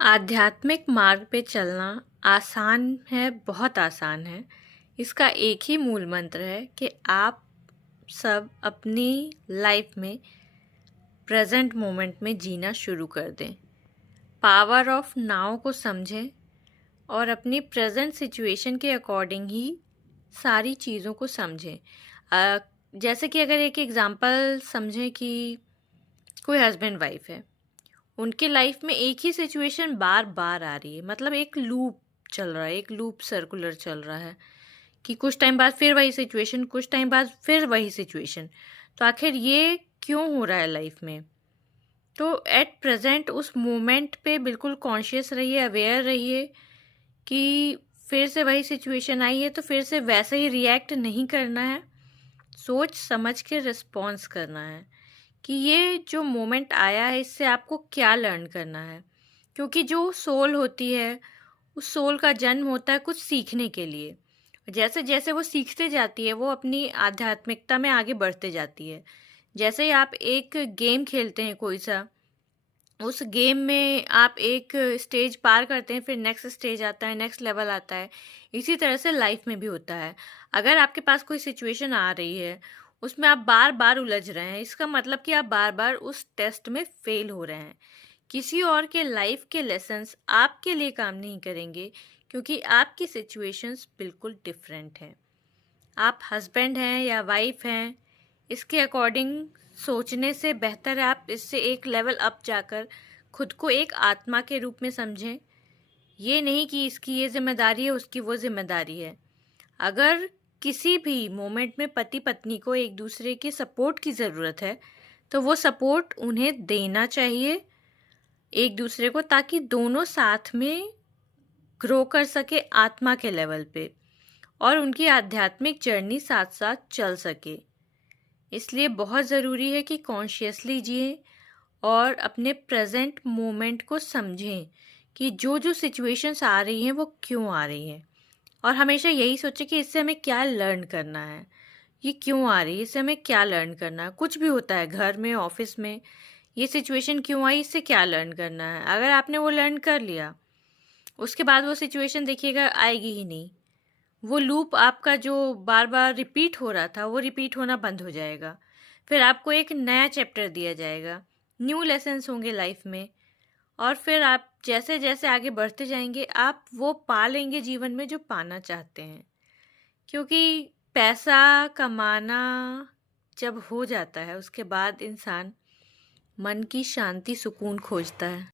आध्यात्मिक मार्ग पे चलना आसान है, बहुत आसान है। इसका एक ही मूल मंत्र है कि आप सब अपनी लाइफ में प्रेजेंट मोमेंट में जीना शुरू कर दें। पावर ऑफ नाउ को समझें और अपनी प्रेजेंट सिचुएशन के अकॉर्डिंग ही सारी चीज़ों को समझें। जैसे कि अगर एक एग्ज़ाम्पल समझें कि कोई हस्बैंड वाइफ है, उनके लाइफ में एक ही सिचुएशन बार बार आ रही है, मतलब एक लूप चल रहा है, एक लूप सर्कुलर चल रहा है कि कुछ टाइम बाद फिर वही सिचुएशन, कुछ टाइम बाद फिर वही सिचुएशन। तो आखिर ये क्यों हो रहा है लाइफ में? तो एट प्रेजेंट उस मोमेंट पे बिल्कुल कॉन्शियस रहिए, अवेयर रहिए कि फिर से वही सिचुएशन आई है तो फिर से वैसे ही रिएक्ट नहीं करना है, सोच समझ के रिस्पॉन्स करना है कि ये जो मोमेंट आया है इससे आपको क्या लर्न करना है। क्योंकि जो सोल होती है, उस सोल का जन्म होता है कुछ सीखने के लिए। जैसे जैसे वो सीखते जाती है वो अपनी आध्यात्मिकता में आगे बढ़ते जाती है। जैसे ही आप एक गेम खेलते हैं कोई सा, उस गेम में आप एक स्टेज पार करते हैं, फिर नेक्स्ट स्टेज आता है, नेक्स्ट लेवल आता है। इसी तरह से लाइफ में भी होता है। अगर आपके पास कोई सिचुएशन आ रही है, उसमें आप बार बार उलझ रहे हैं, इसका मतलब कि आप बार बार उस टेस्ट में फेल हो रहे हैं। किसी और के लाइफ के लेसन्स आपके लिए काम नहीं करेंगे, क्योंकि आपकी सिचुएशंस बिल्कुल डिफरेंट हैं। आप हस्बैंड हैं या वाइफ हैं, इसके अकॉर्डिंग सोचने से बेहतर है आप इससे एक लेवल अप जाकर खुद को एक आत्मा के रूप में समझें। ये नहीं कि इसकी ये जिम्मेदारी है, उसकी वो जिम्मेदारी है। अगर किसी भी मोमेंट में पति पत्नी को एक दूसरे के सपोर्ट की ज़रूरत है, तो वो सपोर्ट उन्हें देना चाहिए एक दूसरे को, ताकि दोनों साथ में ग्रो कर सके आत्मा के लेवल पे और उनकी आध्यात्मिक जर्नी साथ साथ चल सके। इसलिए बहुत ज़रूरी है कि कॉन्शियसली जिएं और अपने प्रेजेंट मोमेंट को समझें कि जो जो सिचुएशंस आ रही हैं वो क्यों आ रही हैं, और हमेशा यही सोचें कि इससे हमें क्या लर्न करना है। ये क्यों आ रही है, इससे हमें क्या लर्न करना है। कुछ भी होता है, घर में, ऑफिस में, ये सिचुएशन क्यों आई, इससे क्या लर्न करना है। अगर आपने वो लर्न कर लिया, उसके बाद वो सिचुएशन देखिएगा आएगी ही नहीं। वो लूप आपका जो बार बार रिपीट हो रहा था वो रिपीट होना बंद हो जाएगा। फिर आपको एक नया चैप्टर दिया जाएगा, न्यू लेसन्स होंगे लाइफ में, और फिर आप जैसे जैसे आगे बढ़ते जाएंगे आप वो पा लेंगे जीवन में जो पाना चाहते हैं। क्योंकि पैसा कमाना जब हो जाता है, उसके बाद इंसान मन की शांति, सुकून खोजता है।